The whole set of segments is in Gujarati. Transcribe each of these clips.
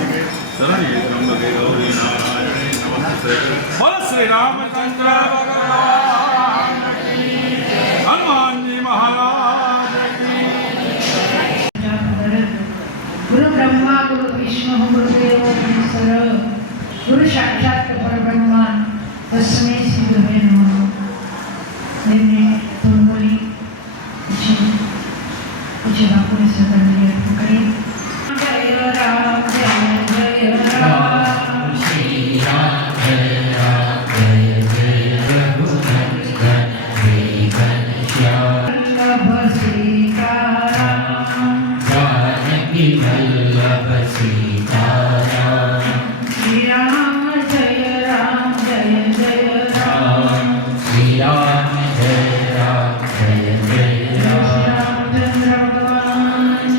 शरण्ये त्र्यंबके गौरी नारायणे नमस्ते। बोल श्री रामचंद्र भगवान की, हनुमान जी महाराज की। गुरु ब्रह्मा गुरु विष्णु गुरुदेव महेश्वर गुरु साक्षात परब्रह्म तस्मै श्री गुरवे नमः। मैंने तुमरी कुछ बापू ने सदन लिया करें। जय राम जय जय राम श्री राम जय राम जय जय रघुनंदन जय घनश्याम सीताराम जानकी वल्लभ सीताराम श्री राम जय जय राम श्री राम जय जय राम रामचंद्र भगवान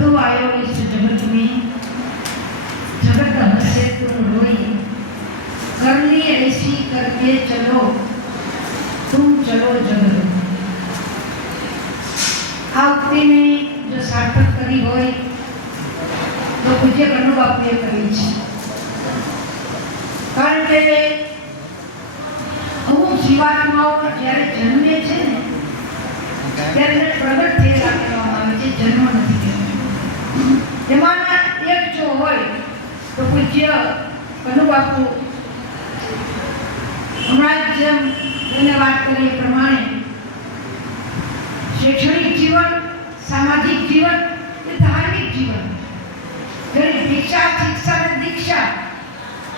तो आयो इस जगत में जगत हंसे तुम रोई करनी ऐसी करके चलो तुम चलो जगत। आ वक्ति ने जो सार्थक करी होय तो पूज्य कनु बापुए करी છે કારણ કે અમુક જીવાત્માઓ જ્યારે જન્મે છે ને ત્યારે એને પ્રગટ થયેલા કહેવામાં આવે છે, જન્મ નથી કહેવાતો। એમાંના એક જો હોય તો પૂજ્ય કનુ બાપુ હમણાં જેમ એને વાત કરી એ પ્રમાણે शैक्षणिक जीवन सामाजिक जीवन के धार्मिक जीवन गरीब भिक्षा शिक्षा ने दीक्षा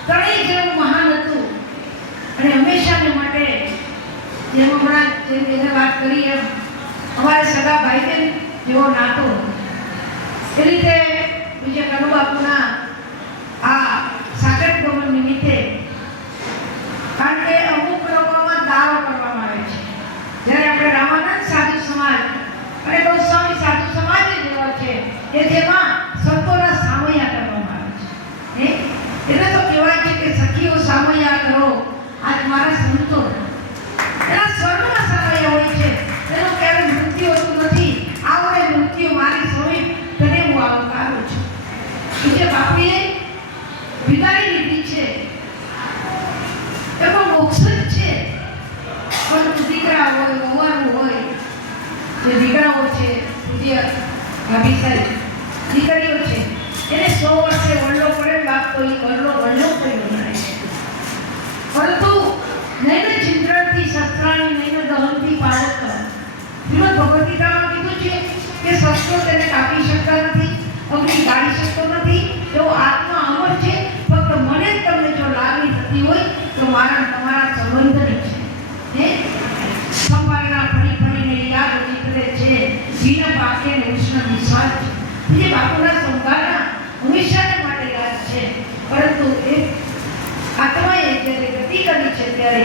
तणी जेवुं महान हतुं अने हमेशाने माटे जेम हमणां जेम एने वात करी एम अमारे सगा भाई बेन जेवो नातो ए रीते पूज्य कनु बापुना आ साकट गमन निमित्ते कारण के अमुक लोकोमां दावा करवामां आवे छे। જ્યારે આપણે રામાનંદ સાધુ સમાજ અને ગૌસ્વામી સાધુ સમાજ જેવા છે એ જેમાં સંતોના સામૈયા કરવામાં આવે છે એટલે તો કહેવાય છે કે સખીઓ સામૈયા કરો આજ મારા સંતો એના સ્વર્ગમાં સામૈયા હોય છે એનો ક્યારે મૃત્યુ હોતું નથી। આવડે મૃત્યુ મારી સમી તને હું આવકારું છું। જે બાપુએ વિદાય લીધી છે એમાં મોક્ષ જ છે। પરંતુ દીકરા હોય વહુવાનું હોય જે દીકરાઓ છે પૂજ્ય ભાભી સાહેબ દીકરીઓ છે એને 100 વર્ષે વડલો પડે બાપ તો એ વડલો પડ્યો ગણાય છે। પરંતુ નૈન ચિંત્રણથી શસ્ત્રાણી નૈન દહનથી પાવક શ્રીમદ ભગવદ ગીતામાં કીધું છે કે શસ્ત્રો તેને કાપી શકતા નથી, અગ્નિ ગાળી શકતો નથી, એવો આત્મા અમર છે। ફક્ત મને જ તમને જો લાગણી થતી હોય તો મારા તમારા સંબંધની છે। સંભાળના ફરી ફરીને યાદ ઉતરે છે જીના પાકે ને ઉષ્ણ વિશ્વાસ છે। જે બાપુના સંભાળના હંમેશાને માટે યાદ છે। પરંતુ એ આત્માએ જ્યારે ગતિ કરી છે ત્યારે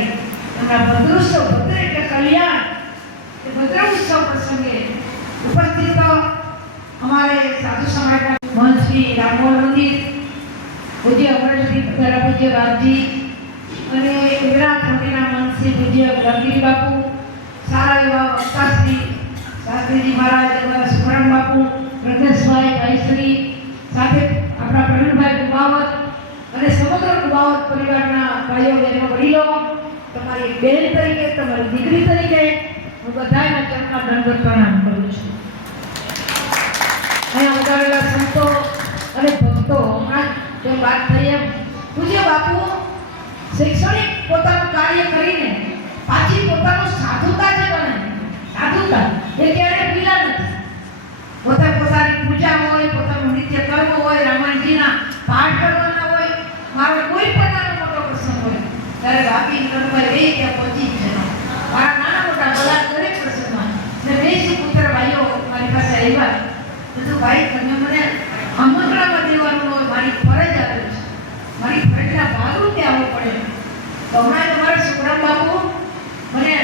એમના ભદ્રોત્સવ ભદ્ર એટલે કલ્યાણ એ ભદ્ર ઉત્સવ પ્રસંગે ઉપસ્થિત અમારે સાધુ સમાજના મહંત શ્રી રામોલ મંદિર પૂજ્ય અમરશ્રી પધારા પૂજ્ય બાપજી અને ગુજરાત મંદિરના મહંત શ્રી પૂજ્ય ગંગીરી બાપુ સારા એવા વક્તા શ્રી શાસ્ત્રીજી મહારાજ અમારા સુખરામ બાપુ પ્રજ્ઞેશભાઈ ભાઈશ્રી સાથે આપણા પ્રવીણભાઈ કુમાવત અને સમગ્ર કુમાવત પરિવારના ભાઈઓ બહેનો વડીલો તમારી એક બહેન તરીકે તમારી દીકરી તરીકે હું બધાના ચરણમાં દંડવત પ્રણામ કરું છું। અહીંયા ઉદારેલા સંતો અને ભક્તો હમણાં જે વાત થઈ એમ પૂજ્ય બાપુ શૈક્ષણિક પોતાનું કાર્ય કરીને પાછી પોતાનું સાધુતા જે બને સાધુતા એ ક્યારે ભૂલ્યા નથી। પોતાની પૂજા હોય, પોતાનું નિત્ય કરવું હોય, રામાયણજીના પાઠ કરવાના હોય, મારો કોઈ પણ નાનો મોટો પ્રસંગ હોય ત્યારે બાપી કનુભાઈ બે ત્યાં પહોંચી જ છે। મારા નાના મોટા બધા દરેક પ્રસંગમાં ને બે પુત્ર ભાઈઓ મારી પાસે આવ્યા બધું ભાઈ તમે મને આમંત્રણમાં દેવાનું હોય, મારી ફરજ આવે છે, મારી ફરજના ભાગરૂપે આવવું પડે। તો હમણાં તમારા સુખરામ બાપુ મને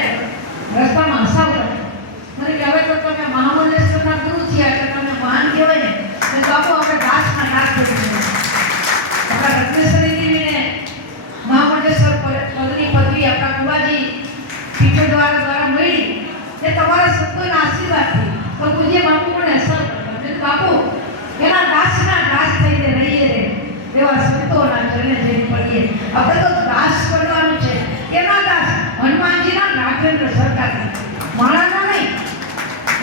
રસ્તામાં હસાવતા મને કે હવે તો તમે મહામંડલેશ્વરના ગુરુ થયા એટલે તમે મહાન કહેવાય ને તો બાપુ આપણે ઘાસમાં નાશ કરી દીધું। આપણા રત્નેશ્વરી દેવીને મહામંડલેશ્વર પદની પદવી આપણા કુવાજી પીઠો દ્વારા મળી એ તમારા સત્વના આશીર્વાદથી તો પૂજ્ય બાપુ મને હસાવતા બાપુ એના ઘાસના ઘાસ થઈને રહીએ રે આપણે તો દાસ બનવાનું છે. કેના દાસ? હનુમાનજીના, રાજેન્દ્ર સરકારના, માળાના નહીં.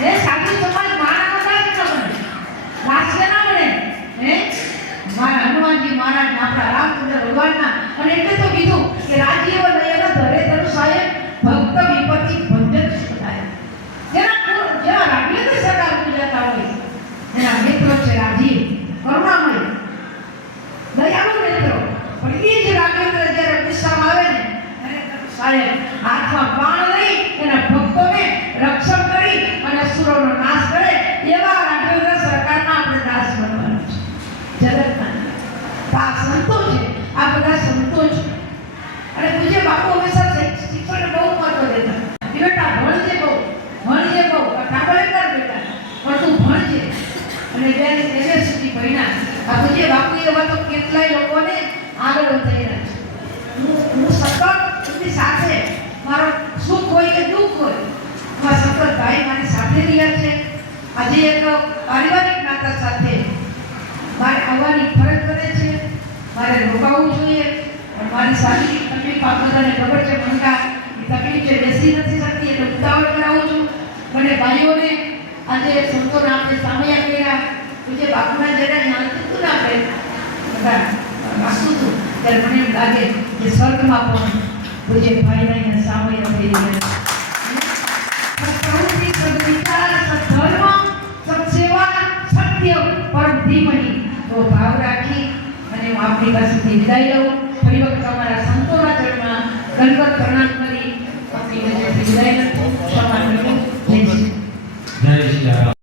એ સાધી સમાજ માળાનો દાસ ન બને, દાસ કેના બને? મારા હનુમાનજી મહારાજ, આપણા રામચંદ્ર ભગવાનના. અને એટલે તો કીધું કે રાજીવ નયન ધરે ધનુષાય ભક્ત વિપત્તિ ભંજન સુધાય. જેના રાજેન્દ્ર સરકાર પૂજાતા હોય એના મિત્રો છે રાજીવ, કરુણામય, દયાળુ મિત્રો. પણ એ જ રાજેન્દ્ર જ્યારે ગુસ્સામાં આવે ને ત્યારે સાહેબ હાથમાં બાણ લઈ એના ભક્તોને રક્ષણ કરી અને અસુરોનો નાશ કરે. એવા રાજેન્દ્ર સરકારના આપણે દાસ બનવાનું છે જગતમાં. આ સંતો છે, આ બધા સંતો છે. અને પૂજ્ય બાપુ હંમેશા શિક્ષણને બહુ મહત્વ દેતા. બેટા ભણજે બહુ, ભણજે બહુ, ઠાકોરે કર બેટા, પણ તું ભણજે. અને બેન એને સુધી ભણ્યા. આ પૂજ્ય બાપુ એવા તો કેટલાય લોકોને આગળ વધાર્યા છે. હું સતત એમની સાથે, મારો સુખ હોય કે દુઃખ હોય, એમાં સતત ભાઈ મારી સાથે રહ્યા છે. આજે એક પારિવારિક નાતા સાથે મારે આવવાની ફરજ બને છે. મારે રોકાવું જોઈએ. પણ મારી શારીરિક તકલીફ આ બધાને ખબર છે. મંગા એ તકલીફ છે, બેસી નથી શકતી એટલે ઉતાવળ કરાવું છું. મને ભાઈઓને આજે સંતોને આપણે સામયા કર્યા. જે બાપુના જરા હાલતું હતું ને આપણે બધા વાંચતું હતું ત્યારે મને એમ લાગે કે સ્વર્ગમાં પણ પૂજ્ય ભાઈના સામયા થઈ રહ્યા. સત્પ્રવૃત્તિ, સદ્વિચાર, સદ્ધર્મ, સત્સેવા, સત્ય, પરમ ધીમહિ તો ભાવ રાખી અને હું આપની પાસેથી વિદાય લઉં. ફરી વખત અમારા સંતોના ચરણમાં દંડવત પ્રણામ કરી આપની વચ્ચેથી વિદાય લઉં.